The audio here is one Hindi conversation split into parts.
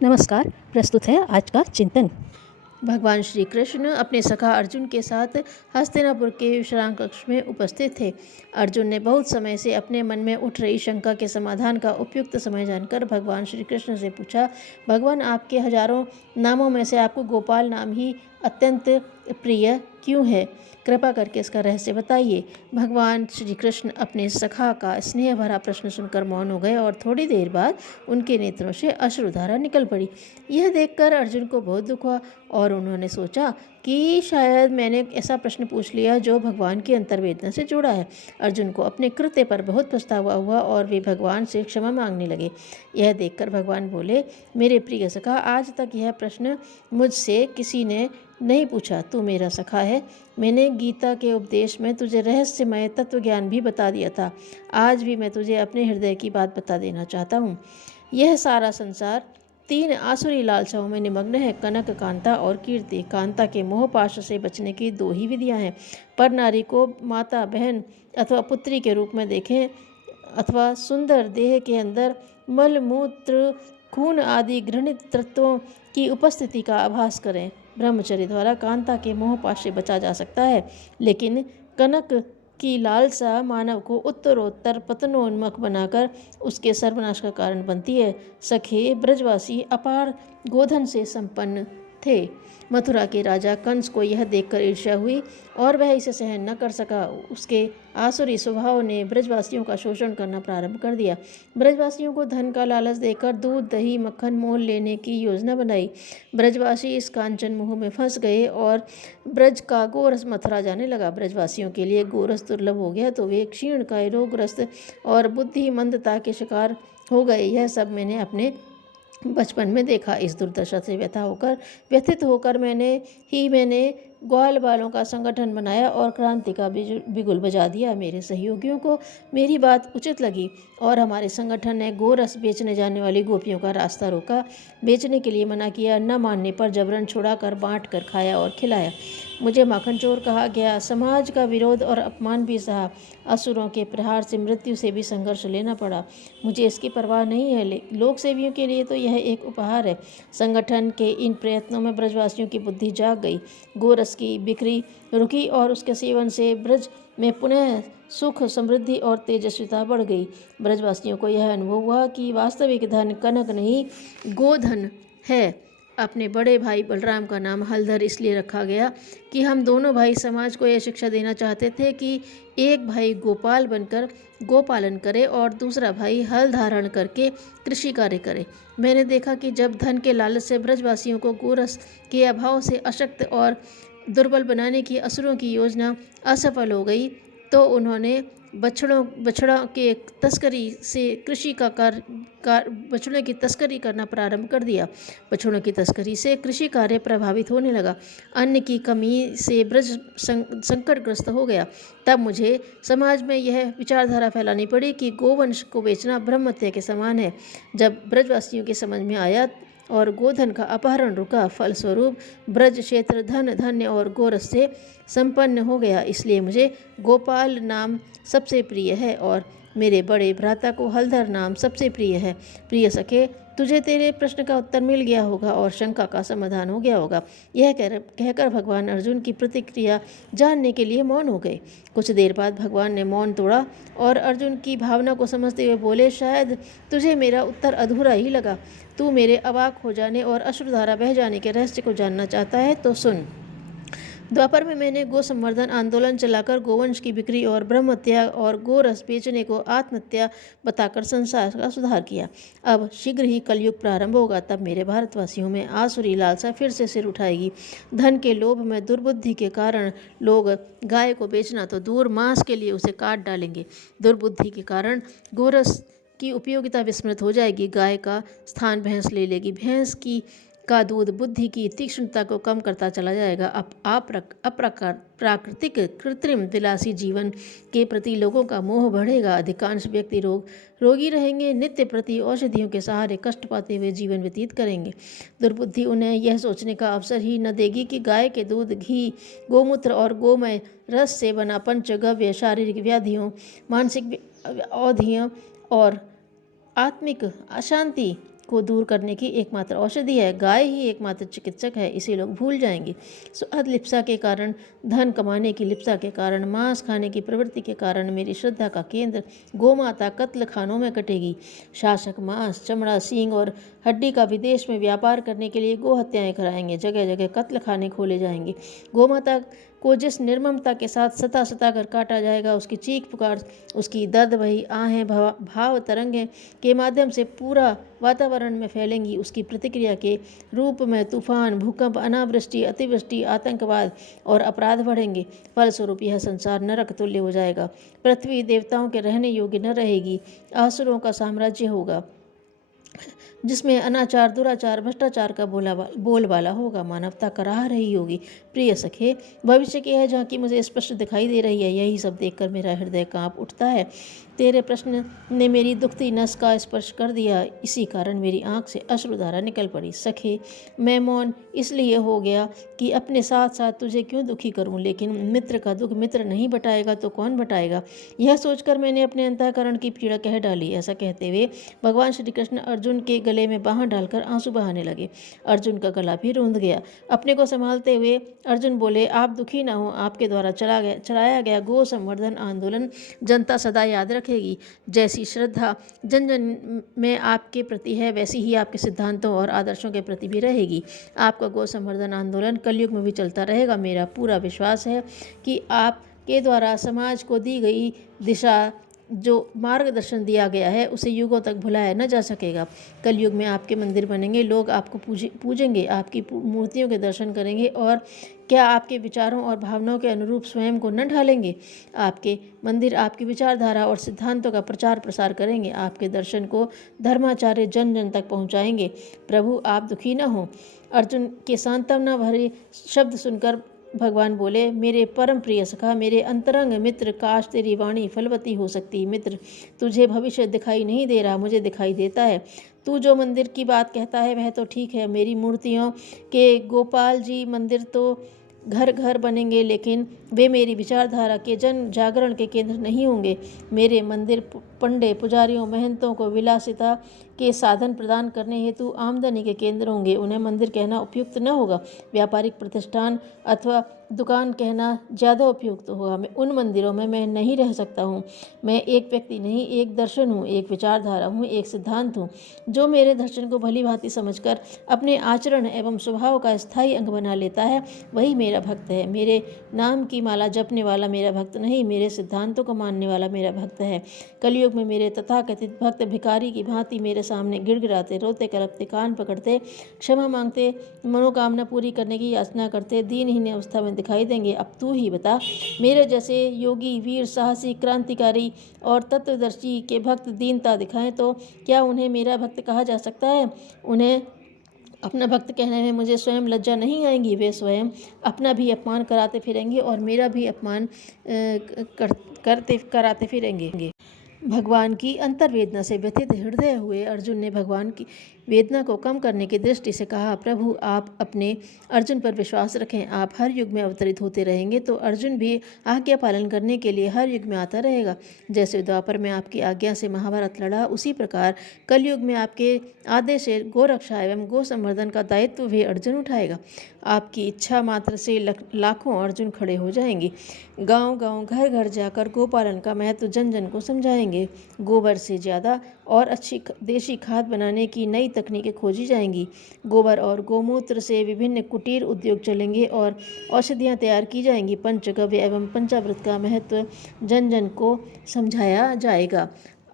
नमस्कार। प्रस्तुत है आज का चिंतन। भगवान श्री कृष्ण अपने सखा अर्जुन के साथ हस्तिनापुर के विश्राम कक्ष में उपस्थित थे। अर्जुन ने बहुत समय से अपने मन में उठ रही शंका के समाधान का उपयुक्त समय जानकर भगवान श्री कृष्ण से पूछा, भगवान, आपके हजारों नामों में से आपको गोपाल नाम ही अत्यंत प्रिय क्यों है? कृपा करके इसका रहस्य बताइए। भगवान श्री कृष्ण अपने सखा का स्नेह भरा प्रश्न सुनकर मौन हो गए और थोड़ी देर बाद उनके नेत्रों से अश्रुधारा निकल पड़ी। यह देखकर अर्जुन को बहुत दुख हुआ और उन्होंने सोचा कि शायद मैंने ऐसा प्रश्न पूछ लिया जो भगवान की अंतर्वेदना से जुड़ा है। अर्जुन को अपने कृत्य पर बहुत पछतावा हुआ और वे भगवान से क्षमा मांगने लगे। यह देखकर भगवान बोले, मेरे प्रिय सखा, आज तक यह प्रश्न मुझसे किसी ने नहीं पूछा। तू मेरा सखा है। मैंने गीता के उपदेश में तुझे रहस्यमय तत्व ज्ञान भी बता दिया था। आज भी मैं तुझे अपने हृदय की बात बता देना चाहता हूँ। यह सारा संसार 3 आसुरी लालसाओं में निमग्न है, कनक, कांता और कीर्ति। कांता के मोहपाश से बचने की 2 ही विधियाँ हैं। पर नारी को माता, बहन अथवा पुत्री के रूप में देखें अथवा सुंदर देह के अंदर मल, मूत्र, खून आदि घृणित तत्वों की उपस्थिति का आभास करें। ब्रह्मचर्य द्वारा कांता के मोहपाश से बचा जा सकता है, लेकिन कनक की लालसा मानव को उत्तरोत्तर पतनोन्मुख बनाकर उसके सर्वनाश का कारण बनती है। सखे ब्रजवासी अपार गोधन से संपन्न थे। मथुरा के राजा कंस को यह देखकर ईर्ष्या हुई और वह इसे सहन न कर सका। उसके आसुरी स्वभाव ने ब्रजवासियों का शोषण करना प्रारंभ कर दिया। ब्रजवासियों को धन का लालच देकर दूध, दही, मक्खन मोल लेने की योजना बनाई। ब्रजवासी इस कांचन मोह में फंस गए और ब्रज का गोरस मथुरा जाने लगा। ब्रजवासियों के लिए गोरस दुर्लभ हो गया तो वे क्षीणकाय, रोगग्रस्त और बुद्धिमंदता के शिकार हो गए। यह सब मैंने अपने बचपन में देखा। इस दुर्दशा से व्यथित होकर मैंने ग्वाल बालों का संगठन बनाया और क्रांति का बिगुल बजा दिया। मेरे सहयोगियों को मेरी बात उचित लगी और हमारे संगठन ने गोरस बेचने जाने वाली गोपियों का रास्ता रोका, बेचने के लिए मना किया। न मानने पर जबरन छुड़ा कर बांट कर खाया और खिलाया। मुझे माखन चोर कहा गया। समाज का विरोध और अपमान भी सहा। असुरों के प्रहार से मृत्यु से भी संघर्ष लेना पड़ा। मुझे इसकी परवाह नहीं है। लोक सेवियों के लिए तो यह एक उपहार है। संगठन के इन प्रयत्नों में ब्रजवासियों की बुद्धि जाग गई। गोरस की बिक्री रुकी और उसके सेवन से ब्रज में पुनः सुख, समृद्धि और तेजस्विता बढ़ गई। ब्रजवासियों को यह अनुभव हुआ कि वास्तविक धन कनक नहीं, गोधन है। अपने बड़े भाई बलराम का नाम हलधर इसलिए रखा गया कि हम दोनों भाई समाज को यह शिक्षा देना चाहते थे कि एक भाई गोपाल बनकर गोपालन करे और दूसरा भाई हल धारण करके कृषि कार्य करे। मैंने देखा कि जब धन के लालच से ब्रजवासियों को गोरस के अभाव से अशक्त और दुर्बल बनाने की असुरों की योजना असफल हो गई तो उन्होंने बछड़ों के तस्करी से कृषि का बछड़ों की तस्करी करना प्रारंभ कर दिया। बछड़ों की तस्करी से कृषि कार्य प्रभावित होने लगा। अन्न की कमी से ब्रज संकटग्रस्त हो गया। तब मुझे समाज में यह विचारधारा फैलानी पड़ी कि गोवंश को बेचना ब्रह्महत्या के समान है। जब ब्रजवासियों के समझ में आया और गोधन का अपहरण रुका, फलस्वरूप ब्रज क्षेत्र धन, धान्य और गोरस से संपन्न हो गया। इसलिए मुझे गोपाल नाम सबसे प्रिय है और मेरे बड़े भ्राता को हलधर नाम सबसे प्रिय है। प्रिय सखे, तुझे तेरे प्रश्न का उत्तर मिल गया होगा और शंका का समाधान हो गया होगा। यह कहकर भगवान अर्जुन की प्रतिक्रिया जानने के लिए मौन हो गए। कुछ देर बाद भगवान ने मौन तोड़ा और अर्जुन की भावना को समझते हुए बोले, शायद तुझे मेरा उत्तर अधूरा ही लगा। तू मेरे अवाक हो जाने और अश्रुधारा बह जाने के रहस्य को जानना चाहता है तो सुन। द्वापर में मैंने गो संवर्धन आंदोलन चलाकर गोवंश की बिक्री और ब्रह्महत्या और गोरस बेचने को आत्महत्या बताकर संसार का सुधार किया। अब शीघ्र ही कलयुग प्रारंभ होगा। तब मेरे भारतवासियों में आसुरी लालसा फिर से सिर उठाएगी। धन के लोभ में दुर्बुद्धि के कारण लोग गाय को बेचना तो दूर, मांस के लिए उसे काट डालेंगे। दुर्बुद्धि के कारण गोरस की उपयोगिता विस्मृत हो जाएगी। गाय का स्थान भैंस ले लेगी। भैंस का दूध बुद्धि की तीक्ष्णता को कम करता चला जाएगा। प्राकृतिक कृत्रिम विलासी जीवन के प्रति लोगों का मोह बढ़ेगा। अधिकांश व्यक्ति रोगी रहेंगे, नित्य प्रति औषधियों के सहारे कष्ट पाते हुए जीवन व्यतीत करेंगे। दुर्बुद्धि उन्हें यह सोचने का अवसर ही न देगी कि गाय के दूध, घी, गोमूत्र और गोमय रस से बना पंचगव्य शारीरिक व्याधियों, मानसिक अवधियों और आत्मिक अशांति को दूर करने की एकमात्र औषधि है। गाय ही एकमात्र चिकित्सक है, इसे लोग भूल जाएंगे। स्वाद लिप्सा के कारण, धन कमाने की लिप्सा के कारण, मांस खाने की प्रवृत्ति के कारण मेरी श्रद्धा का केंद्र गोमाता कत्ल खानों में कटेगी। शासक मांस, चमड़ा, सींग और हड्डी का विदेश में व्यापार करने के लिए गो हत्याएं कराएंगे। जगह जगह कत्ल खाने खोले जाएंगे। गोमाता को जिस निर्ममता के साथ सता सता कर काटा जाएगा, उसकी चीख पुकार, उसकी दर्द भरी आहें भाव तरंगें के माध्यम से पूरा वातावरण में फैलेंगी। उसकी प्रतिक्रिया के रूप में तूफान, भूकंप, अनावृष्टि, अतिवृष्टि, आतंकवाद और अपराध बढ़ेंगे। फलस्वरूप यह संसार नरक तुल्य हो जाएगा। पृथ्वी देवताओं के रहने योग्य न रहेगी। असुरों का साम्राज्य होगा जिसमें अनाचार, दुराचार, भ्रष्टाचार का बोलबाला होगा। मानवता कराह रही होगी। प्रिय सखे, भविष्य की यह झांकी मुझे स्पष्ट दिखाई दे रही है। यही सब देखकर मेरा हृदय कांप उठता है। तेरे प्रश्न ने मेरी दुखती नस का स्पर्श कर दिया। इसी कारण मेरी आंख से अश्रुधारा निकल पड़ी। सखे, मैं मौन इसलिए हो गया कि अपने साथ साथ तुझे क्यों दुखी करूं, लेकिन मित्र का दुख मित्र नहीं बटाएगा तो कौन बटाएगा, यह सोचकर मैंने अपने अंतःकरण की पीड़ा कह डाली। ऐसा कहते हुए भगवान श्री कृष्ण अर्जुन के गले में बाँह डालकर आंसू बहाने लगे। अर्जुन का गला भी रूंध गया। अपने को संभालते हुए अर्जुन बोले, आप दुखी न हो। आपके द्वारा चलाया गया गो संवर्धन आंदोलन जनता सदा याद रखेगी। जैसी श्रद्धा जन जन में आपके प्रति है, वैसी ही आपके सिद्धांतों और आदर्शों के प्रति भी रहेगी। आपका गो संवर्धन आंदोलन कलयुग में भी चलता रहेगा। मेरा पूरा विश्वास है कि आपके द्वारा समाज को दी गई दिशा, जो मार्गदर्शन दिया गया है, उसे युगों तक भुलाया न जा सकेगा। कलयुग में आपके मंदिर बनेंगे, लोग आपको पूजेंगे, आपकी मूर्तियों के दर्शन करेंगे और क्या आपके विचारों और भावनाओं के अनुरूप स्वयं को न ढालेंगे। आपके मंदिर आपकी विचारधारा और सिद्धांतों का प्रचार प्रसार करेंगे। आपके दर्शन को धर्माचार्य जन जन तक पहुँचाएंगे। प्रभु, आप दुखी न हो। अर्जुन के सांत्वना भरे शब्द सुनकर भगवान बोले, मेरे परम प्रिय सखा, मेरे अंतरंग मित्र, काश तेरी वाणी फलवती हो सकती। मित्र, तुझे भविष्य दिखाई नहीं दे रहा, मुझे दिखाई देता है। तू जो मंदिर की बात कहता है वह तो ठीक है। मेरी मूर्तियों के गोपाल जी मंदिर तो घर घर बनेंगे, लेकिन वे मेरी विचारधारा के जन जागरण के केंद्र नहीं होंगे। मेरे मंदिर पंडे पुजारियों महंतों को विलासिता के साधन प्रदान करने हेतु आमदनी के केंद्र होंगे। उन्हें मंदिर कहना उपयुक्त न होगा। व्यापारिक प्रतिष्ठान अथवा दुकान कहना ज़्यादा उपयुक्त होगा। मैं उन मंदिरों में मैं नहीं रह सकता हूँ। मैं एक व्यक्ति नहीं, एक दर्शन हूँ, एक विचारधारा हूँ, एक सिद्धांत हूँ। जो मेरे दर्शन को भली भांति समझकर अपने आचरण एवं स्वभाव का स्थायी अंग बना लेता है, वही मेरा भक्त है। मेरे नाम की माला जपने वाला मेरा भक्त नहीं, मेरे सिद्धांतों को मानने वाला मेरा भक्त है। कलयुग में मेरे तथाकथित भक्त भिखारी की भांति मेरे सामने गिड़गिड़ाते, रोते, कलपते, कान पकड़ते, क्षमा मांगते, मनोकामना पूरी करने की याचना करते दीनहीन अवस्था में दिखाई देंगे। अब तू ही बता, मेरे जैसे योगी, वीर, साहसी, क्रांतिकारी और तत्वदर्शी के भक्त दीनता दिखाएं तो क्या उन्हें मेरा भक्त कहा जा सकता है? उन्हें अपना भक्त कहने में मुझे स्वयं लज्जा नहीं आएगी। वे स्वयं अपना भी अपमान कराते फिरेंगे और मेरा भी अपमान कराते फिरेंगे। भगवान की अंतर्वेदना से व्यथित हृदय हुए अर्जुन ने भगवान की वेदना को कम करने की दृष्टि से कहा, प्रभु, आप अपने अर्जुन पर विश्वास रखें। आप हर युग में अवतरित होते रहेंगे तो अर्जुन भी आज्ञा पालन करने के लिए हर युग में आता रहेगा। जैसे द्वापर में आपकी आज्ञा से महाभारत लड़ा, उसी प्रकार कलयुग में आपके आदेश से गो रक्षा एवं गो संवर्धन का दायित्व भी अर्जुन उठाएगा। आपकी इच्छा मात्र से लाखों अर्जुन खड़े हो जाएंगे। गांव गांव, घर घर जाकर गोपालन का महत्व जन जन को समझाएंगे। गोबर से ज़्यादा और अच्छी देशी खाद बनाने की नई तकनीकें खोजी जाएंगी। गोबर और गोमूत्र से विभिन्न कुटीर उद्योग चलेंगे और औषधियाँ तैयार की जाएंगी। पंचगव्य एवं पंचामृत का महत्व जन जन को समझाया जाएगा।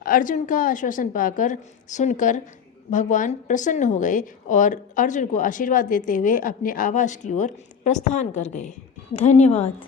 अर्जुन का आश्वासन पाकर सुनकर भगवान प्रसन्न हो गए और अर्जुन को आशीर्वाद देते हुए अपने आवास की ओर प्रस्थान कर गए। धन्यवाद।